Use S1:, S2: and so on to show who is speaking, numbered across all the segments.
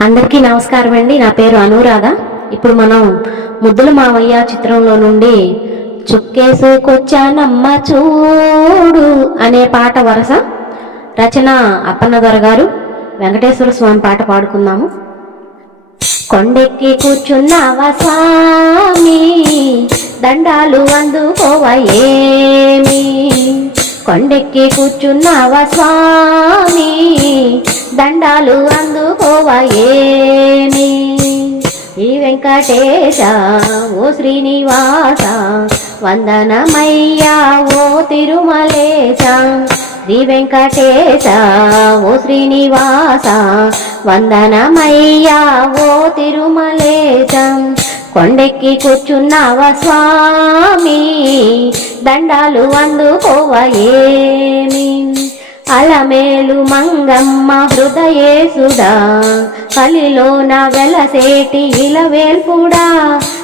S1: అందరికీ నమస్కారం అండి. నా పేరు అనురాధ. ఇప్పుడు మనం ముద్దుల మావయ్య చిత్రంలో నుండి చుక్కేసుకొచ్చానమ్మ చూడు అనే పాట వరస రచన అప్పన్నదొర గారు వెంకటేశ్వర స్వామి పాట పాడుకుందాము. కొండెక్కి కూర్చున్నావా స్వామి? దండాలు అందుకోవయేమి కొండెక్కి కూర్చున్నావా స్వామి? దండాలు అందుకోవయేమి ఈ వెంకటేశ ఓ శ్రీనివాస వందనమయ్యా ఓ తిరుమలేశ. శ్రీ వెంకటేశ ఓ శ్రీనివాస వందనమయ్యా ఓ తిరుమలేశ. కొండెక్కి కూర్చున్నావా స్వామి దండాలు అందుకోవయేమి అలమేలు మంగమ్మ హృదయేసుడా కలిలోన వెలసేటి ఇలవేల్పుడా.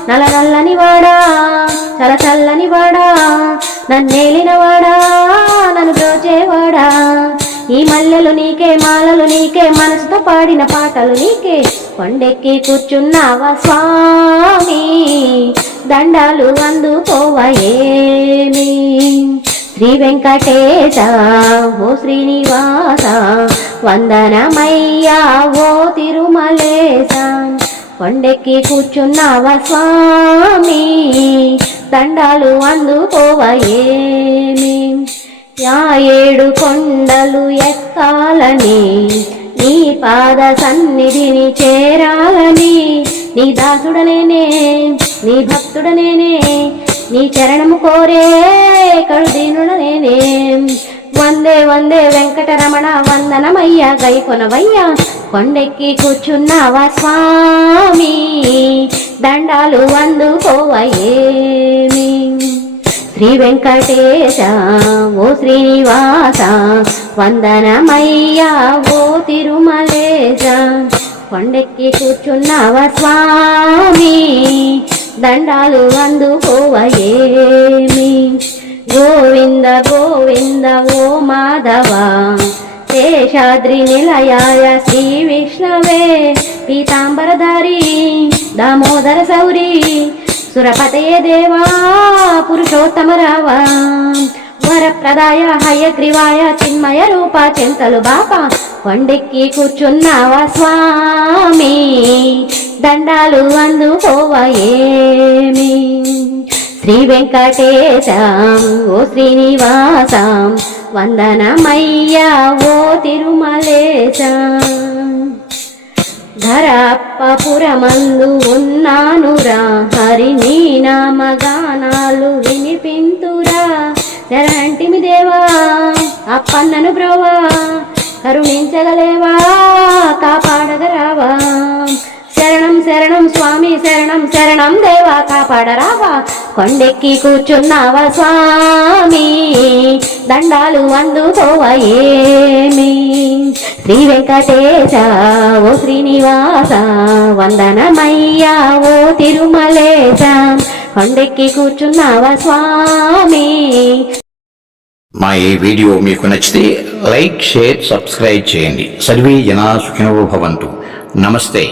S1: నల నల్లని వాడా చల చల్లని వాడా. నన్నేలిన వాడా నన్ను బ్రోచేవాడా. ఈ మల్లెలు నీకే మాలలు నీకే మనసుతో పాడిన పాటలు నీకే. కొండెక్కి కూర్చున్నావా స్వామి దండాలు అందుకోవా శ్రీ వెంకటేశ ఓ శ్రీనివాస వందనమయ్యా ఓ తిరుమలేశ. కొండెక్కి కూర్చున్నావా స్వామి దండాలు అందుకోవయేమి? యా ఏడు కొండలు ఎక్కాలని నీ పాద సన్నిధిని చేరాలని నీ దాసుడనేనే నీ భక్తుడనేనే నీ చరణము కోరే కడుదీనుడనేనే వెంకటరమణ వందనమయ్య గైకొనవయ్య. కొండెక్కి కూర్చున్నావా స్వామి? దండాలు అందుకోవయేమి? శ్రీ వెంకటేశ ఓ శ్రీనివాస వందనమయ్యా ఓ తిరుమలేశ. కొండెక్కి కూర్చున్నావా స్వామి? దండాలు అందుకోవయేమి? గోవింద గోవింద ఓ మాధవ శేషాద్రి నిలయాయ శ్రీ విష్ణవే పీతాంబరధారి దామోదర సౌరి సురపతయే దేవా పురుషోత్తమ రావా. వరప్రదాయ హయగ్రీవాయ చిన్మయ రూప చింతలు బాప కొండెక్కి కూర్చున్నావా స్వామి? దండాలు అందుకోవయేమి? శ్రీ వెంకటేశం ఓ శ్రీనివాసం వందనమయ్యా ఓ తిరుమలేశ. ధరప్పపురమందు ఉన్నానురా హరి నీ నామగానాలు వినిపింతురా. శరణంటిమి దేవా అప్పన్నను బ్రవా కరుణించగలేవా కాపాడగరావా. శరణం శరణం స్వామి శరణం శరణం దేవా కాపాడరావా. కొండెక్కి కూర్చున్నావా స్వామి? దండాలు అందుకోవయేమి? శ్రీ వెంకటేశ ఓ శ్రీనివాస వందనమయ్యా ఓ తిరుమలేశ. కొండెక్కి కూర్చున్నావా స్వామి?
S2: మా ఈ వీడియో మీకు నచ్చితే లైక్ షేర్ సబ్స్క్రైబ్ చేయండి. సర్వే జనా సుఖినో భవంతు. నమస్తే.